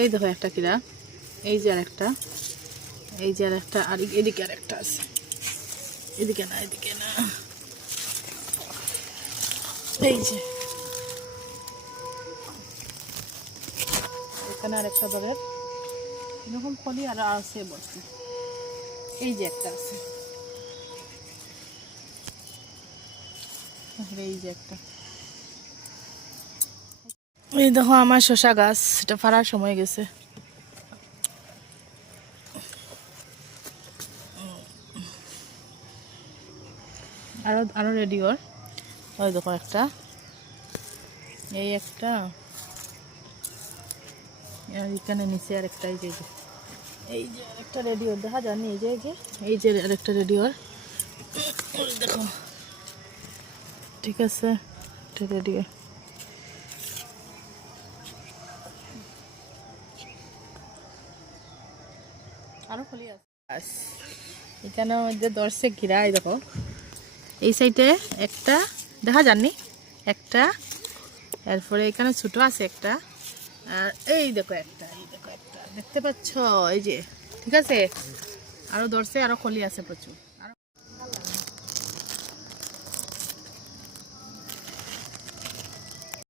এই দেখো একটা কিরা, এই যে আর একটা এই যে আর একটা আর এদিকে আর একটা আছে। এদিকে না এদিকে না। এই যে। এখানে আর একটা ধরেন এরকম খলি আর আছে বসে এই যে একটা আছে। এই যে একটা। এই দেখো আমার শশা গাছ, এটা ফাড়ার সময় গেছে। আরও আরও রেডি কর। ওই দেখো একটা। এই একটা। আর এখানে নিচে আর একটা এই যে। এই যে। আরেকটা রেডিও দেখা জানি এই যে এই যে। আরেকটা রেডিওর দেখো। ঠিক আছে, এটা রেডিও আরও খুলি আছে ব্যাস। এখানে মধ্যে দর্শে ঘিরাই দেখো। এই সাইডে একটা, দেখা যাননি? একটা, এরপরে এখানে ছোট আছে একটা, আর এই দেখো একটা, এই দেখো একটা। দেখতে পাচ্ছ? এই যে, ঠিক আছে? আরও দর্শে, আরও খলি আছে প্রচুর।